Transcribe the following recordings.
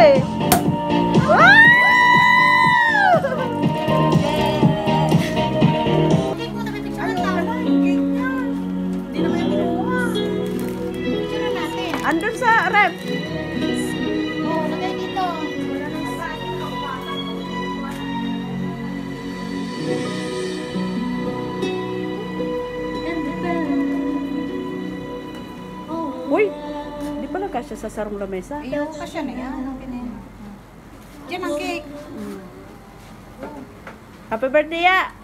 eh. Wow! Andun sa rep. Oh, lagay dito. Uy, di pala kasya sa sarong lamesa. Ayaw, kasya na yan. Diyan ang cake. Happy birthday, ya!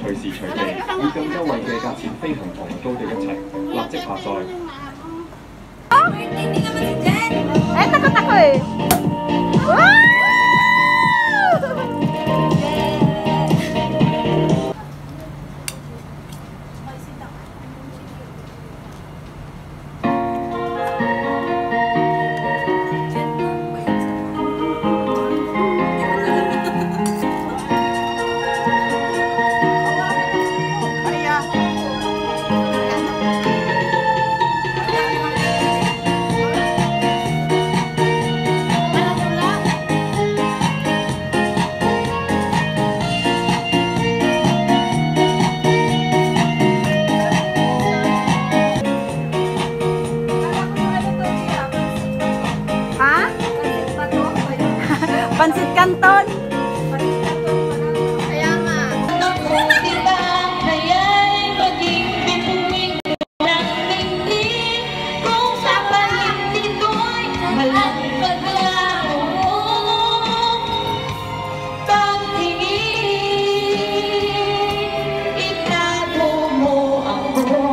隨時隨地以更優惠嘅價錢飛行同高地一齊，立即下載。Eh, takot ako eh. Wow! Pansit Canton. Kaya nga. Kung sa paligid ko'y walang paglaho, pagtingin, itago mo ako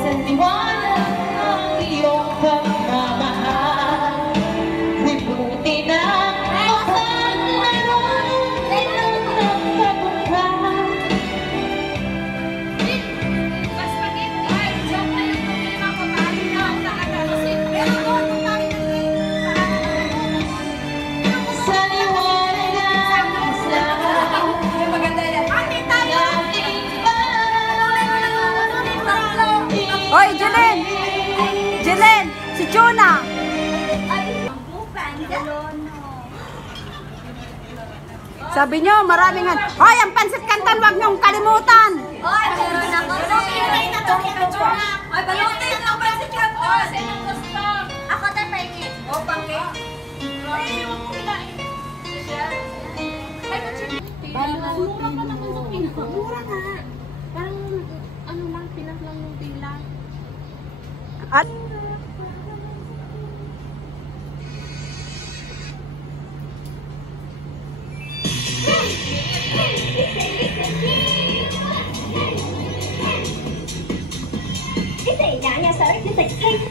sa liwanag ng iyong pagmamahal. Buti na Oy, Jelen! Jelen! Si Chuna! Sabi nyo, maraming hoy, ang Pansit Canton, wag nyong kalimutan! Oy, meron ako. Oy, balutin ang Pansit Canton. Sinong gusto? Ako tayo pangit. O, pangit. Ay, huwag mo kinain. Mura pa naman sa Pinas. Mura nga. Parang, ano lang, Pinas lang yung pila. At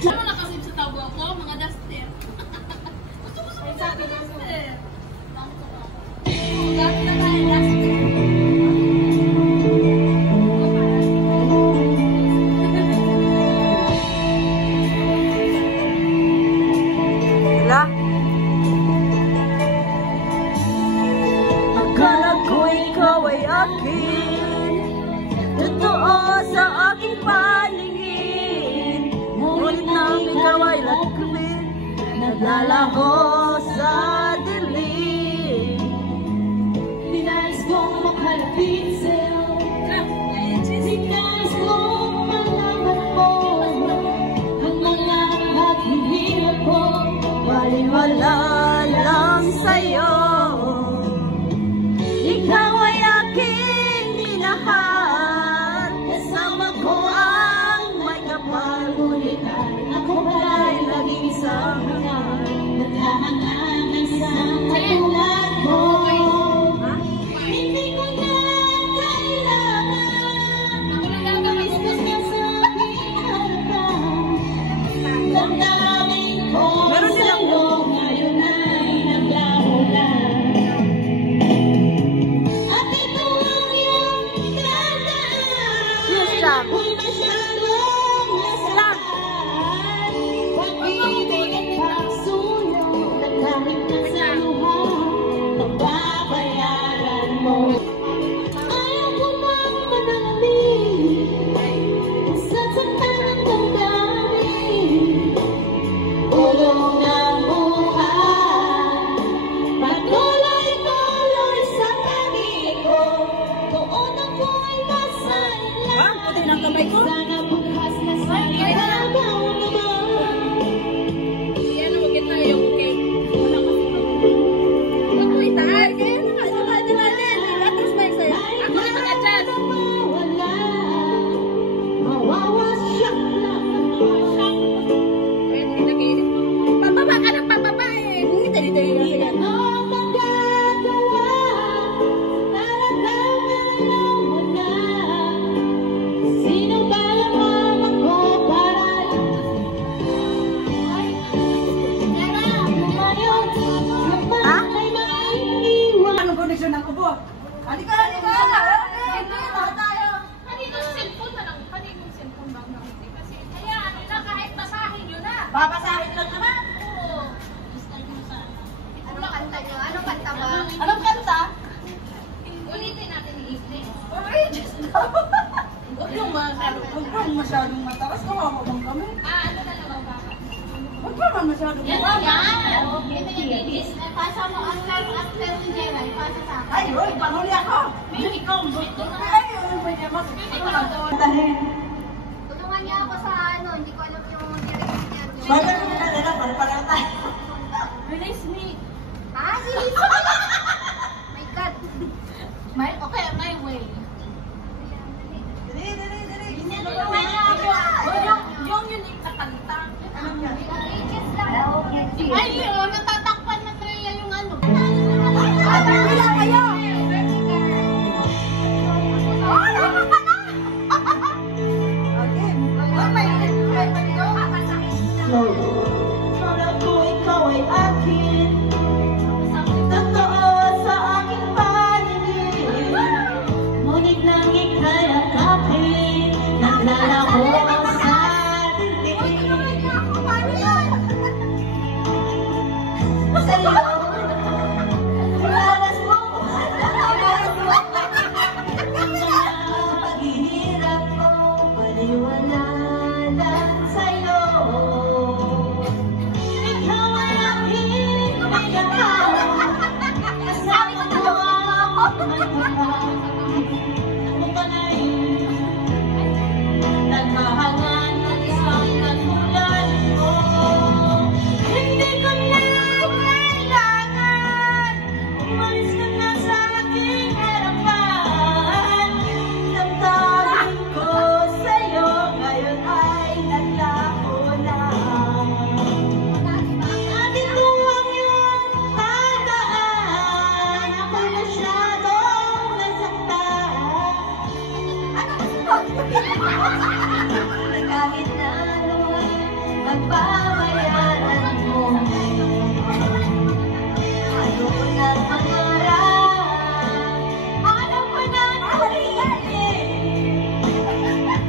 Ano na kasi sa tabo ako, mga duster. Gusto ko sa duster. Gamit na tayo duster. wala. Akala ko ikaw ay akin, totoo sa aking paningin. Ngunit nang ikaw ay lakwin, naglalaho sa dilim. Dinais kong makalapit sa'yo, dinais kong malaman mo ang mga paghihirap ko. Wala lang sa'yo. Ikaw ay aking minahal, kasama ko ang may kapal. Ngunit ako ay laging sa hangal. Naghahanap ng isang katulad mo. Hindi ko na kailangan. Lumis ka sa aking harapan. Damdamin ko Babasahin lang naman. Oo. Start mo sa... Anong kanta nyo? Anong kanta ba? Anong kanta? Ulitin natin yung evening. Ay, Diyos daw. Huwag kang masyadong matakas. Kawawa bang kami? Ano na naman ba? Huwag naman masyadong Yan matakas. yan. Ito yung bibis. Pasa mo after ni Jera. Ipasa sa akin. Ay, Roy, panghuli ako. May ikaw. Ay, ano ba niya? Mas Tulungan niya ako sa ano, hindi ko alam yung direction niya. Bagay mo na nila, para tayo. Release me. Ah, hindi. My God. Okay, my way. Dali. Tulungan niya ako. Yung unique na kanta. Ages lang. Ay, yun. Natatakpan na Treya yung ano. Wala kayo. Para ko ikaw ay akin, totoo sa aking paningin. Ngunit nang ika'y akapin, naglalako sa dingding. Sa'yo, oras mo, ang paghihirap ko, paliwala lang sa'yo. Ikaw ang aking pagkakaw, kasama mo ang magmamahal. Ako pa na rin, naghahangan ng isang katulad mo. Hindi ko na kailangan, umalis ka na sa aking harapan. Damdamin ko sa'yo, ngayon ay naglako lang. Atin ko ang iyong tandaan, ako masyadong nasaktan. Kahit na ano'y magbabayaran mo, ayoko nang mangarap, ayoko nang ulitin,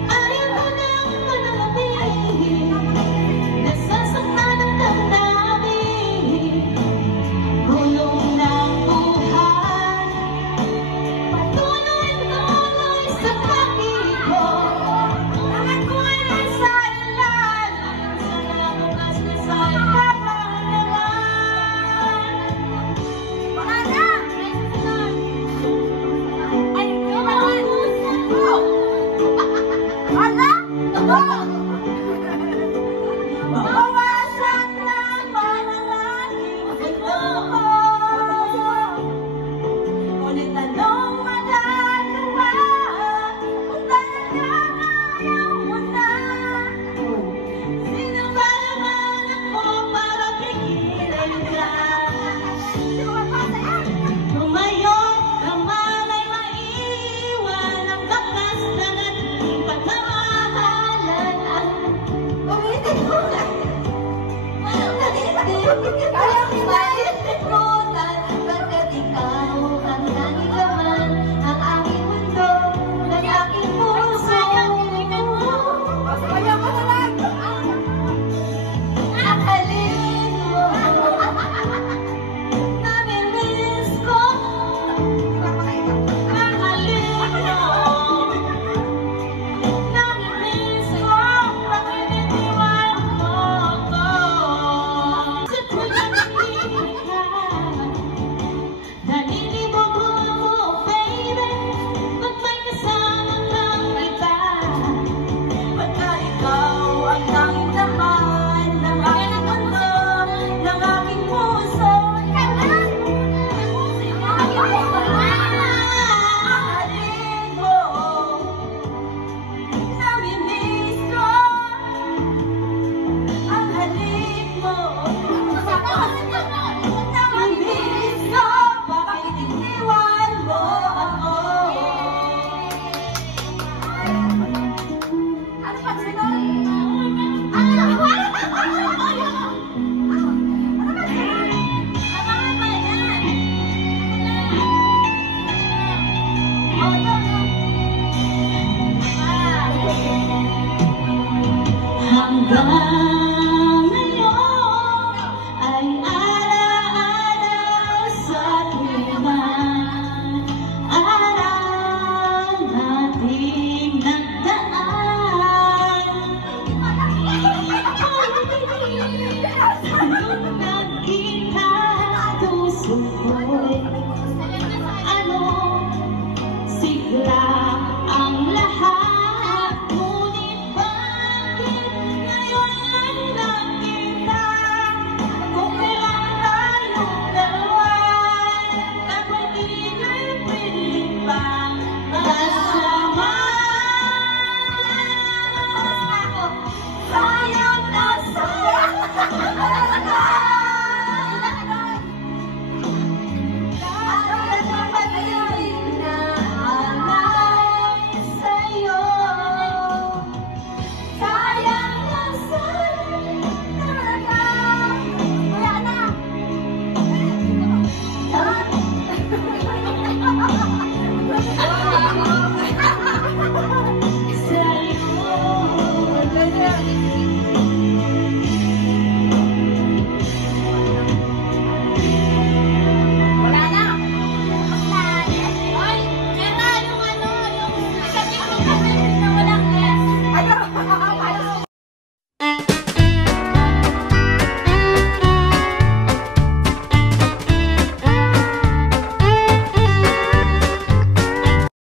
ayoko nang manalamin, nasasaktan ang damdamin, gulong ng buhay, patuloy sa pag-ibig. Ang ako'y nasa ilalim, sana bukas na sa'y kapahalagan. Pangalan! Ay, kailangan! Hala! Mawasak ng panalangin ito. Ngunit anong magagawa kung talagang ayaw mo na? Sino ba naman ako para pigilan ka? Tumayo naman ay maiwan ang bakas ng ating pagmamahalan. Ulitin ko na. Kaya malilimutan, pagkat ikaw ang tanging laman, ang aking mundo, ang aking puso. Kaya ko na lang. Ang halin mo, namimiss ko. Ang halin mo, namimiss ko. Bakit iniwan mo ko? Sa pagdating ka, nalilibog ako, baby. Ba't may kasama kang iba? Pagka ikaw ang tanging laman ng aking mundo, ng aking puso. Mahalin mo, namimiss ko. Ang halik mo, namimiss ko. Bakit iniwan mo ako? Ano pa Hanggang